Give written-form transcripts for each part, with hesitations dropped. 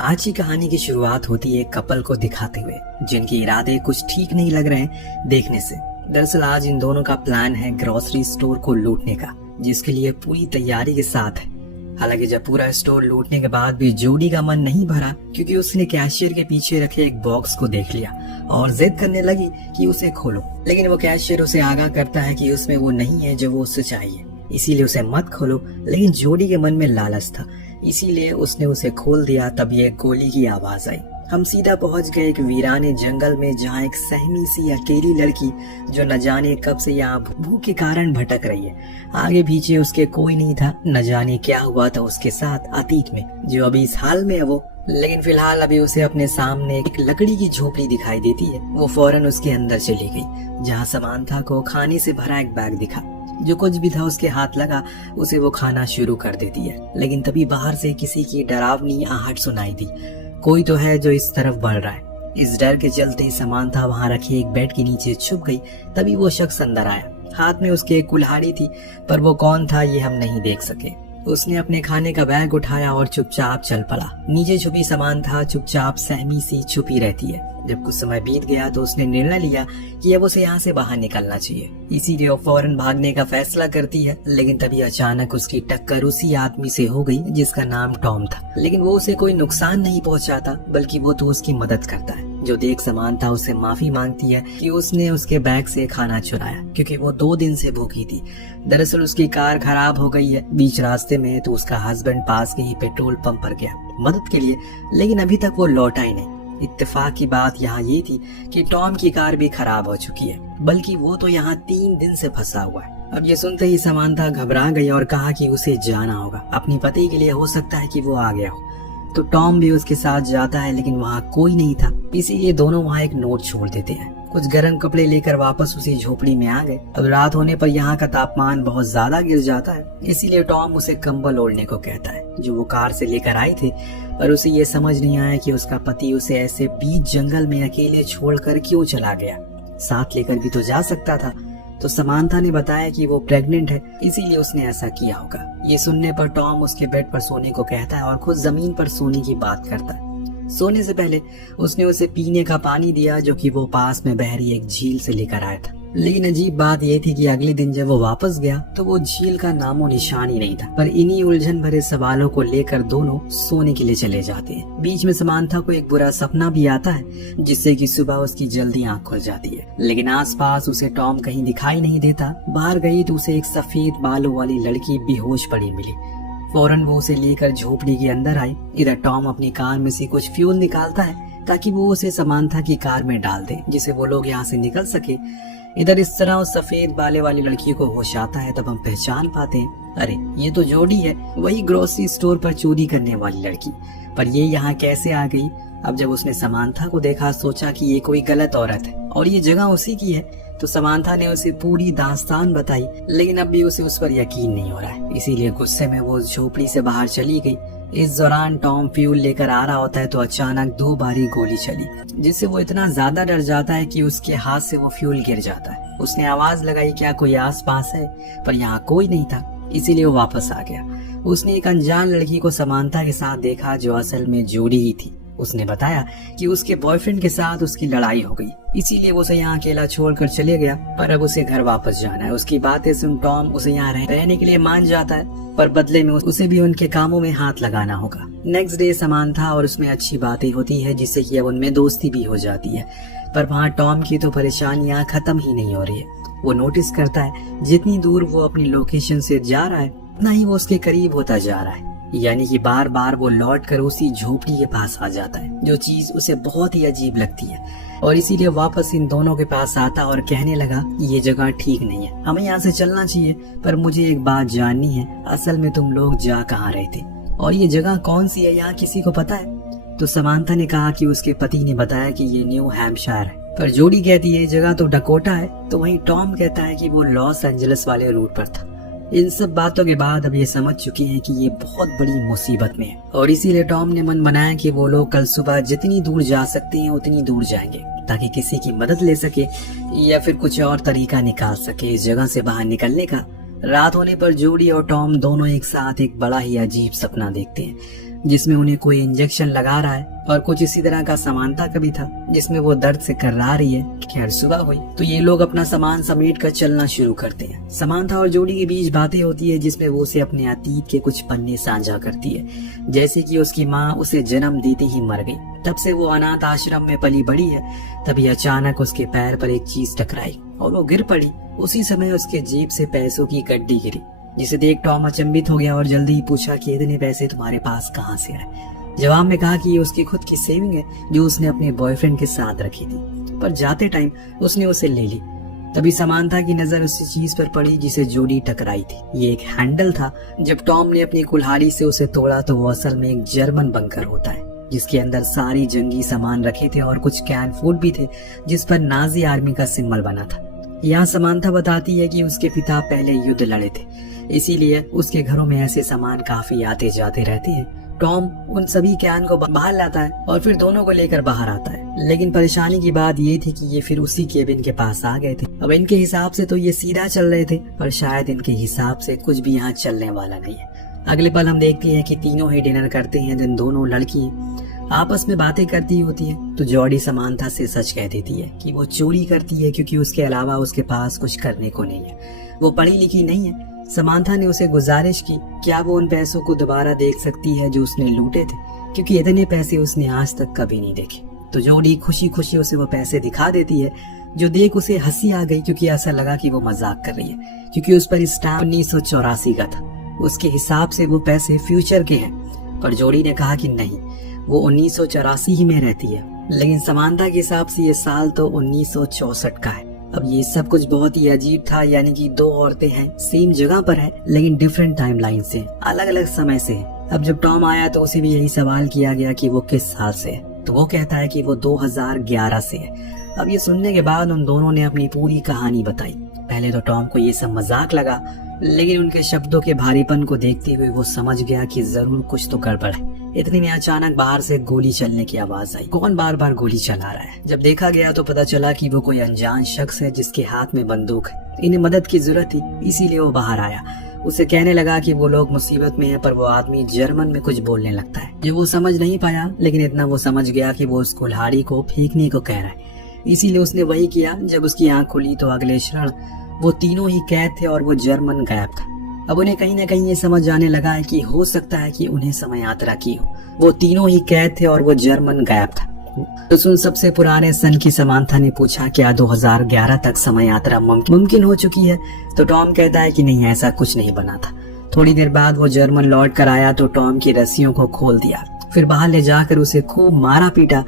आज की कहानी की शुरुआत होती है एक कपल को दिखाते हुए जिनके इरादे कुछ ठीक नहीं लग रहे हैं देखने से। दरअसल आज इन दोनों का प्लान है ग्रोसरी स्टोर को लूटने का, जिसके लिए पूरी तैयारी के साथ है। हालांकि जब पूरा स्टोर लूटने के बाद भी जोडी का मन नहीं भरा, क्योंकि उसने कैशियर के पीछे रखे एक बॉक्स को देख लिया और जिद करने लगी कि उसे खोलो। लेकिन वो कैशियर उसे आगाह करता है कि उसमें वो नहीं है जो वो उससे चाहिए, इसीलिए उसे मत खोलो। लेकिन जोडी के मन में लालच था, इसीलिए उसने उसे खोल दिया। तभी एक गोली की आवाज आई। हम सीधा पहुंच गए एक वीराने जंगल में, जहाँ एक सहमी सी अकेली लड़की जो न जाने कब से यहाँ भूख के कारण भटक रही है। आगे पीछे उसके कोई नहीं था, न जाने क्या हुआ था उसके साथ अतीत में, जो अभी इस हाल में है वो। लेकिन फिलहाल अभी उसे अपने सामने एक लकड़ी की झोपड़ी दिखाई देती है। वो फौरन उसके अंदर चली गई, जहाँ समांथा को खाने से भरा एक बैग दिखा। जो कुछ भी था उसके हाथ लगा, उसे वो खाना शुरू कर देती है। लेकिन तभी बाहर से किसी की डरावनी आहट सुनाई दी। कोई तो है जो इस तरफ बढ़ रहा है। इस डर के चलते समांथा वहां रखे एक बेड के नीचे छुप गई। तभी वो शख्स अंदर आया। हाथ में उसके एक कुल्हाड़ी थी, पर वो कौन था ये हम नहीं देख सके। उसने अपने खाने का बैग उठाया और चुपचाप चल पड़ा। नीचे छुपी समांथा चुपचाप सहमी सी छुपी रहती है। जब कुछ समय बीत गया तो उसने निर्णय लिया कि अब उसे यहाँ से बाहर निकलना चाहिए, इसीलिए वो फौरन भागने का फैसला करती है। लेकिन तभी अचानक उसकी टक्कर उसी आदमी से हो गई जिसका नाम टॉम था। लेकिन वो उसे कोई नुकसान नहीं पहुंचाता, बल्कि वो तो उसकी मदद करता है। जो देख समांथा उससे माफी मांगती है कि उसने उसके बैग से खाना चुराया, क्योंकि वो 2 दिन से भूखी थी। दरअसल उसकी कार खराब हो गई है बीच रास्ते में, तो उसका हस्बैंड पास के ही पेट्रोल पंप पर गया मदद के लिए, लेकिन अभी तक वो लौटा ही नहीं। इत्तेफाक की बात यहाँ ये थी कि टॉम की कार भी खराब हो चुकी है, बल्कि वो तो यहाँ 3 दिन से फंसा हुआ है। अब ये सुनते ही समांथा घबरा गई और कहा कि उसे जाना होगा अपनी पति के लिए, हो सकता है कि वो आ गया हो। तो टॉम भी उसके साथ जाता है, लेकिन वहाँ कोई नहीं था, इसीलिए दोनों वहाँ एक नोट छोड़ देते हैं। कुछ गर्म कपड़े लेकर वापस उसी झोपड़ी में आ गए। अब रात होने पर यहाँ का तापमान बहुत ज्यादा गिर जाता है, इसीलिए टॉम उसे कंबल ओढ़ने को कहता है, जो वो कार से लेकर आए थे। पर उसे ये समझ नहीं आया कि उसका पति उसे ऐसे बीच जंगल में अकेले छोड़कर क्यों चला गया। साथ लेकर भी तो जा सकता था। तो समांथा ने बताया कि वो प्रेग्नेंट है, इसीलिए उसने ऐसा किया होगा। ये सुनने पर टॉम उसके बेड पर सोने को कहता है और खुद जमीन पर सोने की बात करता है। सोने से पहले उसने उसे पीने का पानी दिया, जो कि वो पास में बह रही एक झील से लेकर आया था। लेकिन अजीब बात यह थी कि अगले दिन जब वो वापस गया तो वो झील का नामो निशान ही नहीं था। पर इन्हीं उलझन भरे सवालों को लेकर दोनों सोने के लिए चले जाते हैं। बीच में समांथा को एक बुरा सपना भी आता है, जिससे कि सुबह उसकी जल्दी आंख खुल जाती है। लेकिन आसपास उसे टॉम कहीं दिखाई नहीं देता। बाहर गई तो उसे एक सफेद बालों वाली लड़की बेहोश पड़ी मिली। फौरन वो उसे लेकर झोपड़ी के अंदर आई। इधर टॉम अपनी कार में से कुछ फ्यूल निकालता है ताकि वो उसे समांथा की कार में डाल दे, जिससे वो लोग यहाँ से निकल सके। इधर इस तरह उस सफेद बाले वाली लड़की को होश आता है। तब हम पहचान पाते हैं, अरे ये तो जोडी है, वही ग्रोसरी स्टोर पर चोरी करने वाली लड़की। पर ये यहाँ कैसे आ गई? अब जब उसने समांथा को देखा, सोचा कि ये कोई गलत औरत है और ये जगह उसी की है। तो समांथा ने उसे पूरी दास्तान बताई, लेकिन अब भी उसे उस पर यकीन नहीं हो रहा है, इसीलिए गुस्से में वो झोपड़ी से बाहर चली गई। इस दौरान टॉम फ्यूल लेकर आ रहा होता है तो अचानक 2 बारी गोली चली, जिससे वो इतना ज्यादा डर जाता है कि उसके हाथ से वो फ्यूल गिर जाता है। उसने आवाज लगाई, क्या कोई आस पास है? पर यहाँ कोई नहीं था, इसीलिए वो वापस आ गया। उसने एक अनजान लड़की को समांथा के साथ देखा, जो असल में जोडी ही थी। उसने बताया कि उसके बॉयफ्रेंड के साथ उसकी लड़ाई हो गई, इसीलिए वो उसे यहाँ अकेला छोड़कर चले गया। पर अब उसे घर वापस जाना है। उसकी बातें सुन टॉम उसे यहाँ रहने के लिए मान जाता है, पर बदले में उसे भी उनके कामों में हाथ लगाना होगा। नेक्स्ट डे समांथा और उसमें अच्छी बातें होती है, जिससे कि अब उनमें दोस्ती भी हो जाती है। पर वहाँ टॉम की तो परेशानियाँ खत्म ही नहीं हो रही है। वो नोटिस करता है जितनी दूर वो अपनी लोकेशन से जा रहा है, उतना ही वो उसके करीब होता जा रहा है। यानी कि बार बार वो लौट कर उसी झोपड़ी के पास आ जाता है, जो चीज उसे बहुत ही अजीब लगती है। और इसीलिए वापस इन दोनों के पास आता और कहने लगा, ये जगह ठीक नहीं है, हमें यहाँ से चलना चाहिए। पर मुझे एक बात जाननी है, असल में तुम लोग जा कहाँ रहे थे और ये जगह कौन सी है, यहाँ किसी को पता है? तो समांथा ने कहा कि उसके पति ने बताया कि ये न्यू हैम्पशायर है। पर जोडी कहती है जगह तो डकोटा है। तो वहीं टॉम कहता है कि वो लॉस एंजलिस वाले रूट पर था। इन सब बातों के बाद अब ये समझ चुके हैं कि ये बहुत बड़ी मुसीबत में है, और इसीलिए टॉम ने मन बनाया कि वो लोग कल सुबह जितनी दूर जा सकते हैं उतनी दूर जाएंगे, ताकि किसी की मदद ले सके या फिर कुछ और तरीका निकाल सके इस जगह से बाहर निकलने का। रात होने पर जोडी और टॉम दोनों एक साथ एक बड़ा ही अजीब सपना देखते हैं। जिसमें उन्हें कोई इंजेक्शन लगा रहा है, और कुछ इसी तरह का समानता का भी था जिसमें वो दर्द से कर्रा रही है। खैर सुबह हुई तो ये लोग अपना सामान समेट कर चलना शुरू करते हैं। समानता और जोडी के बीच बातें होती है जिसमें वो उसे अपने अतीत के कुछ पन्ने साझा करती है, जैसे कि उसकी माँ उसे जन्म देते ही मर गई, तब से वो अनाथ आश्रम में पली बड़ी है। तभी अचानक उसके पैर पर एक चीज टकराई और वो गिर पड़ी। उसी समय उसके जेब से पैसों की गड्डी गिरी, जिसे देख टॉम अचंभित हो गया और जल्दी ही पूछा कि इतने पैसे तुम्हारे पास कहाँ से आए। जवाब में कहा कि ये उसकी खुद की सेविंग है जो उसने अपने बॉयफ्रेंड के साथ रखी थी, पर जाते टाइम उसने उसे ले ली। तभी समानता की नजर उसी चीज पर पड़ी जिसे जोडी टकराई थी। ये एक हैंडल था। जब टॉम ने अपनी कुल्हाड़ी से उसे तोड़ा तो वो असल में एक जर्मन बंकर होता है, जिसके अंदर सारी जंगी सामान रखे थे और कुछ कैन फूड भी थे जिस पर नाजी आर्मी का सिंबल बना था। यहाँ समानता बताती है कि उसके पिता पहले युद्ध लड़े थे, इसीलिए उसके घरों में ऐसे सामान काफी आते जाते रहते हैं। टॉम उन सभी कैन को बाहर लाता है और फिर दोनों को लेकर बाहर आता है, लेकिन परेशानी की बात ये थी कि ये फिर उसी केबिन के पास आ गए थे। अब इनके हिसाब से तो ये सीधा चल रहे थे, पर शायद इनके हिसाब से कुछ भी यहाँ चलने वाला नहीं है। अगले पल हम देखते हैं कि तीनों ही डिनर करते हैं, जिन दोनों लड़की आपस में बातें करती होती है। तो जॉडी समानता से सच कह देती है कि वो चोरी करती है क्योंकि उसके अलावा उसके पास कुछ करने को नहीं है, वो पढ़ी लिखी नहीं है। समानता ने उसे गुजारिश की क्या वो उन पैसों को दोबारा देख सकती है जो उसने लूटे थे, क्योंकि इतने पैसे उसने आज तक कभी नहीं देखे। तो जॉडी खुशी खुशी उसे वो पैसे दिखा देती है, जो देख उसे हंसी आ गई क्योंकि ऐसा लगा कि वो मजाक कर रही है, क्योंकि उस पर स्टैम्प 1984 का था। उसके हिसाब से वो पैसे फ्यूचर के हैं, पर जॉडी ने कहा कि नहीं, वो 1984 ही में रहती है, लेकिन समानता के हिसाब से ये साल तो 1964 का है। अब ये सब कुछ बहुत ही अजीब था, यानी कि दो औरतें हैं, सेम जगह पर हैं, लेकिन डिफरेंट टाइमलाइन से, अलग अलग समय से। अब जब टॉम आया तो उसे भी यही सवाल किया गया कि वो किस साल से है, तो वो कहता है कि वो 2011 से है। अब ये सुनने के बाद उन दोनों ने अपनी पूरी कहानी बताई। पहले तो टॉम को ये सब मजाक लगा, लेकिन उनके शब्दों के भारीपन को देखते हुए वो समझ गया कि जरूर कुछ तो गड़बड़ है। इतने में अचानक बाहर से गोली चलने की आवाज आई। कौन बार बार गोली चला रहा है? जब देखा गया तो पता चला कि वो कोई अनजान शख्स है जिसके हाथ में बंदूक है। इन्हें मदद की जरूरत थी, इसीलिए वो बाहर आया। उसे कहने लगा कि वो लोग मुसीबत में है, पर वो आदमी जर्मन में कुछ बोलने लगता है जो वो समझ नहीं पाया, लेकिन इतना वो समझ गया कि वो उस कुल्हाड़ी को फेंकने को कह रहा है। इसीलिए उसने वही किया। जब उसकी आंख खुली तो अगले क्षण वो तीनों ही कैद थे और वो जर्मन गायब था। अब उन्हें कहीं न कहीं ये समझ आने लगा है कि हो सकता है कि उन्हें समय यात्रा की हो। वो तीनों ही कैद थे और वो जर्मन गायब था। तो सुन सबसे पुराने सन की समानता ने पूछा क्या 2011 तक समय यात्रा मुमकिन हो चुकी है? तो टॉम कहता है कि नहीं, ऐसा कुछ नहीं बना था। थोड़ी देर बाद वो जर्मन लौट कर आया तो टॉम की रस्सियों को खोल दिया, फिर बाहर ले जाकर उसे खूब मारा पीटा,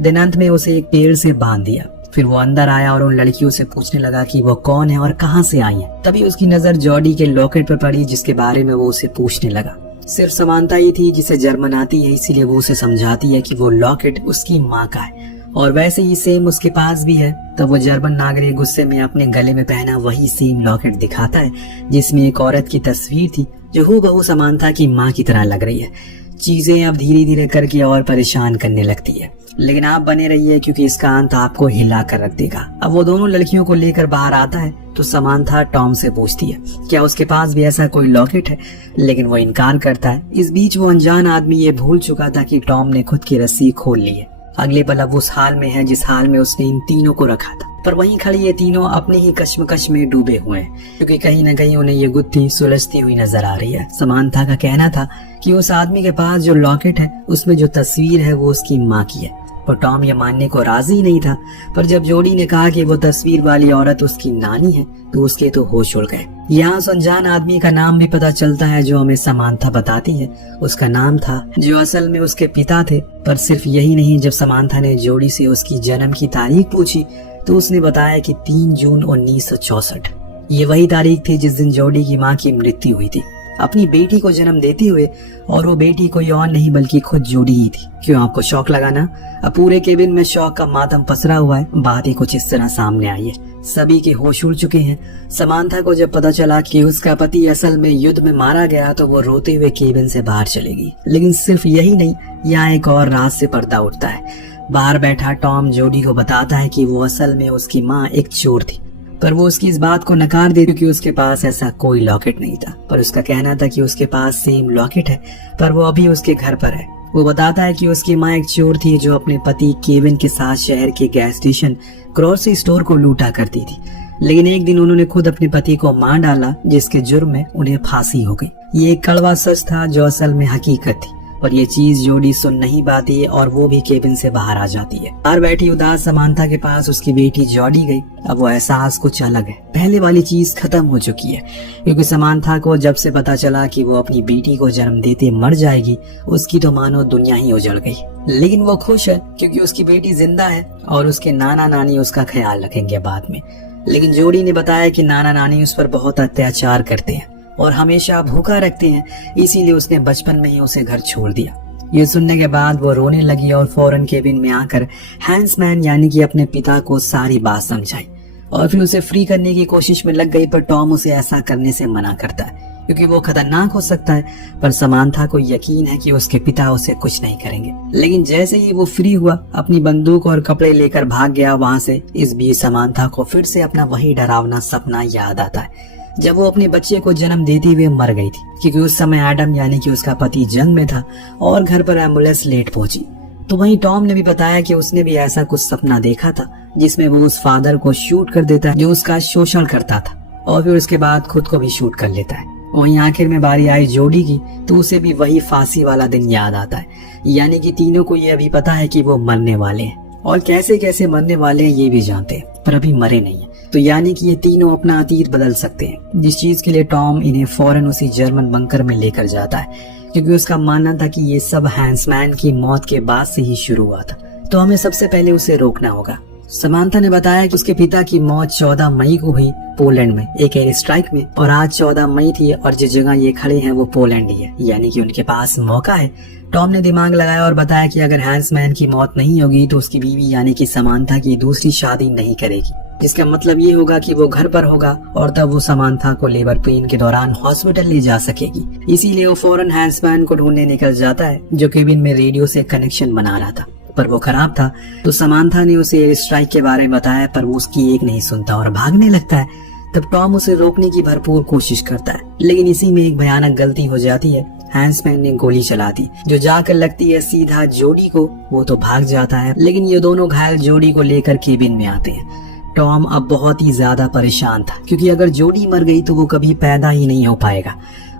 दिन अंत में उसे एक पेड़ से बांध दिया। फिर वो अंदर आया और उन लड़कियों से पूछने लगा कि वो कौन है और कहां से आई है। तभी उसकी नजर जॉडी के लॉकेट पर पड़ी, जिसके बारे में वो उसे पूछने लगा। सिर्फ समानता ही थी जिसे जर्मन आती है, इसीलिए वो उसे समझाती है कि वो लॉकेट उसकी माँ का है और वैसे ही सेम उसके पास भी है। तब वो जर्मन नागरिक गुस्से में अपने गले में पहना वही सेम लॉकेट दिखाता है, जिसमें एक औरत की तस्वीर थी जो हूबहू समानता की माँ की तरह लग रही है। चीजें अब धीरे धीरे करके और परेशान करने लगती है, लेकिन आप बने रहिए क्योंकि इसका अंत आपको हिला कर रख देगा। अब वो दोनों लड़कियों को लेकर बाहर आता है तो समानता टॉम से पूछती है क्या उसके पास भी ऐसा कोई लॉकेट है, लेकिन वो इनकार करता है। इस बीच वो अनजान आदमी ये भूल चुका था कि टॉम ने खुद की रस्सी खोल ली है। अगले पल अब उस हाल में है जिस हाल में उसने इन तीनों को रखा था, पर वहीं खड़ी ये तीनों अपने ही कश्मकश में डूबे हुए हैं, क्योंकि कहीं न कहीं उन्हें ये गुत्थी सुलझती हुई नजर आ रही है। समानता का कहना था कि उस आदमी के पास जो लॉकेट है उसमें जो तस्वीर है वो उसकी माँ की है, पर टॉम ये मानने को राजी नहीं था। पर जब जॉडी ने कहा कि वो तस्वीर वाली औरत उसकी नानी है तो उसके तो होश उड़ गए। यहाँ उस अनजान आदमी का नाम भी पता चलता है जो हमें समानता बताती है। उसका नाम था जो असल में उसके पिता थे। पर सिर्फ यही नहीं, जब समानता ने जॉडी से उसकी जन्म की तारीख पूछी तो उसने बताया कि 3 जून 1964 ये वही तारीख थी जिस दिन जॉडी की माँ की मृत्यु हुई थी, अपनी बेटी को जन्म देते हुए। और वो बेटी कोई और नहीं बल्कि खुद जॉडी ही थी। क्यों आपको शौक लगा ना? अब पूरे केबिन में शौक का मातम पसरा हुआ है। बात ही कुछ इस तरह सामने आई है, सभी के होश उड़ चुके हैं। समानता को जब पता चला कि उसका पति असल में युद्ध में मारा गया तो वो रोते हुए केबिन से बाहर चलेगी। लेकिन सिर्फ यही नहीं, यहाँ एक और राज से पर्दा उठता है। बाहर बैठा टॉम जॉडी को बताता है कि वो असल में उसकी माँ एक चोर थी। पर वो उसकी इस बात को नकार दे क्योंकि उसके पास ऐसा कोई लॉकेट नहीं था। पर उसका कहना था कि उसके पास सेम लॉकेट है, पर वो अभी उसके घर पर है। वो बताता है कि उसकी माँ एक चोर थी जो अपने पति केविन के साथ शहर के गैस स्टेशन ग्रोसरी स्टोर को लूटा करती थी, लेकिन एक दिन उन्होंने खुद अपने पति को मार डाला, जिसके जुर्म में उन्हें फांसी हो गई। ये एक कड़वा सच था जो असल में हकीकत थी, और ये चीज जोडी सुन नहीं पाती और वो भी केबिन से बाहर आ जाती है। बाहर बैठी उदास समांथा के पास उसकी बेटी जॉडी गई। अब वो एहसास कुछ अलग है, पहले वाली चीज खत्म हो चुकी है, क्योंकि समांथा को जब से पता चला कि वो अपनी बेटी को जन्म देते मर जाएगी, उसकी तो मानो दुनिया ही उजड़ गई। लेकिन वो खुश है क्योंकि उसकी बेटी जिंदा है और उसके नाना नानी उसका ख्याल रखेंगे बाद में। लेकिन जोडी ने बताया कि नाना नानी उस पर बहुत अत्याचार करते हैं और हमेशा भूखा रखते हैं, इसीलिए उसने बचपन में ही उसे घर छोड़ दिया। ये सुनने के बाद वो रोने लगी और फौरन केबिन में आकर हैंसमैन यानी कि अपने पिता को सारी बात समझाई और फिर उसे फ्री करने की कोशिश में लग गई। पर टॉम उसे ऐसा करने से मना करता है क्योंकि वो खतरनाक हो सकता है, पर समांथा को यकीन है कि उसके पिता उसे कुछ नहीं करेंगे। लेकिन जैसे ही वो फ्री हुआ, अपनी बंदूक और कपड़े लेकर भाग गया वहां से। इस बीच समांथा को फिर से अपना वही डरावना सपना याद आता है जब वो अपने बच्चे को जन्म देते हुए मर गई थी, क्योंकि उस समय एडम यानी कि उसका पति जंग में था और घर पर एम्बुलेंस लेट पहुंची। तो वहीं टॉम ने भी बताया कि उसने भी ऐसा कुछ सपना देखा था जिसमें वो उस फादर को शूट कर देता है जो उसका शोषण करता था, और फिर उसके बाद खुद को भी शूट कर लेता है। वहीं आखिर में बारी आई जोडी की, तो उसे भी वही फांसी वाला दिन याद आता है। यानी कि तीनों को ये अभी पता है कि वो मरने वाले हैं और कैसे कैसे मरने वाले हैं ये भी जानते हैं, पर अभी मरे नहीं है। तो यानी कि ये तीनों अपना अतीत बदल सकते हैं, जिस चीज के लिए टॉम इन्हें फौरन उसी जर्मन बंकर में लेकर जाता है, क्योंकि उसका मानना था कि ये सब हैंसमैन की मौत के बाद से ही शुरू हुआ था। तो हमें सबसे पहले उसे रोकना होगा। समांथा ने बताया कि उसके पिता की मौत 14 मई को हुई पोलैंड में एक एयर स्ट्राइक में, और आज 14 मई थी और जिस जगह ये खड़े हैं वो पोलैंड ही है, यानी कि उनके पास मौका है। टॉम ने दिमाग लगाया और बताया कि अगर हैंसमैन की मौत नहीं होगी तो उसकी बीवी यानी कि समांथा की दूसरी शादी नहीं करेगी, जिसका मतलब ये होगा कि वो घर पर होगा और तब वो समांथा को लेबर पेन के दौरान हॉस्पिटल ले जा सकेगी। इसीलिए वो फौरन हैंसमैन को ढूंढने निकल जाता है जो केबिन में रेडियो से कनेक्शन बना रहा था, पर वो खराब था। तो समांथा ने उसे एयर स्ट्राइक के बारे में बताया, पर वो उसकी एक नहीं सुनता और भागने लगता है। तब टॉम उसे रोकने की भरपूर कोशिश करता है, लेकिन इसी में एक भयानक गलती हो जाती है। हैंसमैन ने गोली चला दी जो जाकर लगती है सीधा जोडी को। वो तो भाग जाता है, लेकिन ये दोनों घायल जोडी को लेकर केबिन में आते हैं। टॉम अब बहुत ही ज्यादा परेशान था, क्योंकि अगर जोडी मर गई तो वो कभी पैदा ही नहीं हो पाएगा।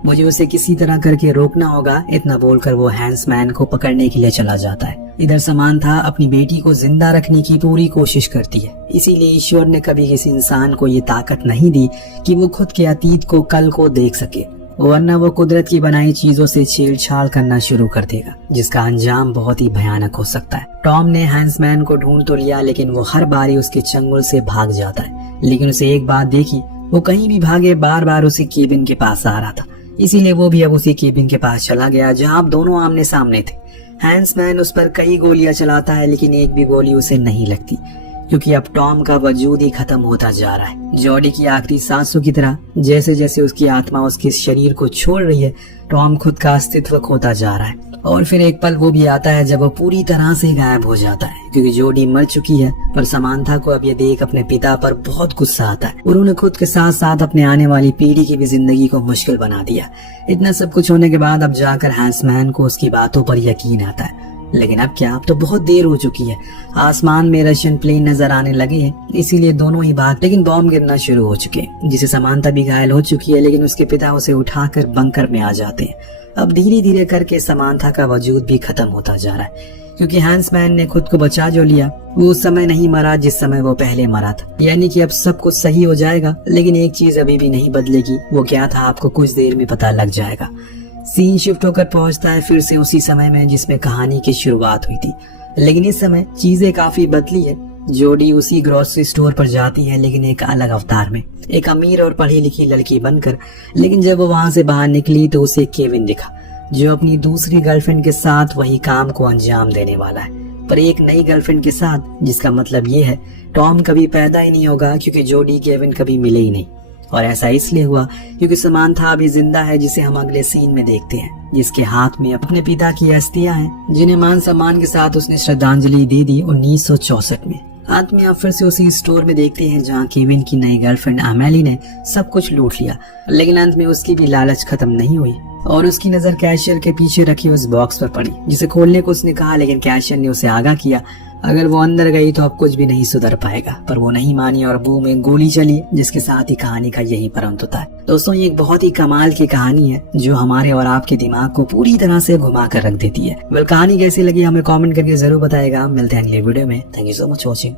मुझे उसे किसी तरह करके रोकना होगा, इतना बोलकर वो हैंसमैन को पकड़ने के लिए चला जाता है। इधर समांथा अपनी बेटी को जिंदा रखने की पूरी कोशिश करती है, इसीलिए ईश्वर ने कभी किसी इंसान को ये ताकत नहीं दी कि वो खुद के अतीत को कल को देख सके, वरना वो कुदरत की बनाई चीजों से छेड़छाड़ करना शुरू कर देगा, जिसका अंजाम बहुत ही भयानक हो सकता है। टॉम ने हैंसमैन को ढूंढ तो लिया, लेकिन वो हर बारी उसके चंगुल से भाग जाता है। लेकिन उसे एक बात देखी, वो कहीं भी भागे बार बार उसी केबिन के पास आ रहा था, इसीलिए वो भी अब उसी केबिन के पास चला गया जहाँ अब दोनों आमने सामने थे। हैंसमैन उस पर कई गोलियां चलाता है, लेकिन एक भी गोली उसे नहीं लगती, क्योंकि अब टॉम का वजूद ही खत्म होता जा रहा है। जॉडी की आखिरी सांसों की तरह जैसे जैसे उसकी आत्मा उसके शरीर को छोड़ रही है, टॉम खुद का अस्तित्व खोता जा रहा है। और फिर एक पल वो भी आता है जब वो पूरी तरह से गायब हो जाता है, क्योंकि जोडी मर चुकी है। पर समांथा को अब ये देख अपने पिता पर बहुत गुस्सा आता है। उन्होंने खुद के साथ साथ अपने आने वाली पीढ़ी की भी जिंदगी को मुश्किल बना दिया। इतना सब कुछ होने के बाद अब जाकर हैंसमैन को उसकी बातों पर यकीन आता है, लेकिन अब क्या, अब तो बहुत देर हो चुकी है। आसमान में रशियन प्लेन नजर आने लगे हैं, इसीलिए दोनों ही भाग, लेकिन बॉम्ब गिरना शुरू हो चुके हैं, जिसे समांथा भी घायल हो चुकी है। लेकिन उसके पिता उसे उठाकर बंकर में आ जाते हैं। अब धीरे धीरे करके समांथा का वजूद भी खत्म होता जा रहा है, क्योंकि हैंसमैन ने खुद को बचा जो लिया, वो उस समय नहीं मरा जिस समय वो पहले मरा था। यानी कि अब सब कुछ सही हो जाएगा, लेकिन एक चीज अभी भी नहीं बदलेगी। वो क्या था आपको कुछ देर में पता लग जाएगा। सीन शिफ्ट होकर पहुंचता है फिर से उसी समय में जिसमें कहानी की शुरुआत हुई थी, लेकिन इस समय चीजें काफी बदली है। जोडी उसी ग्रोसरी स्टोर पर जाती है, लेकिन एक अलग अवतार में, एक अमीर और पढ़ी लिखी लड़की बनकर। लेकिन जब वो वहां से बाहर निकली तो उसे केविन दिखा, जो अपनी दूसरी गर्लफ्रेंड के साथ वही काम को अंजाम देने वाला है, पर एक नई गर्लफ्रेंड के साथ, जिसका मतलब ये है टॉम कभी पैदा ही नहीं होगा, क्योंकि जोडी केविन कभी मिले ही नहीं। और ऐसा इसलिए हुआ क्योंकि समांथा अभी जिंदा है, जिसे हम अगले सीन में देखते हैं, जिसके हाथ में अपने पिता की अस्थियां हैं, जिन्हें मान सम्मान के साथ उसने श्रद्धांजलि दे दी 1964 में। अंत में आप फिर से उसी स्टोर में देखते हैं जहाँ केविन की नई गर्लफ्रेंड अमेली ने सब कुछ लूट लिया, लेकिन अंत में उसकी भी लालच खत्म नहीं हुई और उसकी नजर कैशियर के पीछे रखी उस बॉक्स पर पड़ी, जिसे खोलने को उसने कहा, लेकिन कैशियर ने उसे आगाह किया अगर वो अंदर गई तो अब कुछ भी नहीं सुधर पाएगा। पर वो नहीं मानी और बूम में गोली चली, जिसके साथ ही कहानी का यही पर अंत होता है। दोस्तों, ये एक बहुत ही कमाल की कहानी है जो हमारे और आपके दिमाग को पूरी तरह से घुमा कर रख देती है। कहानी कैसी लगी हमें कमेंट करके जरूर बताएगा। मिलते हैं अगले वीडियो में। Thank you so much watching.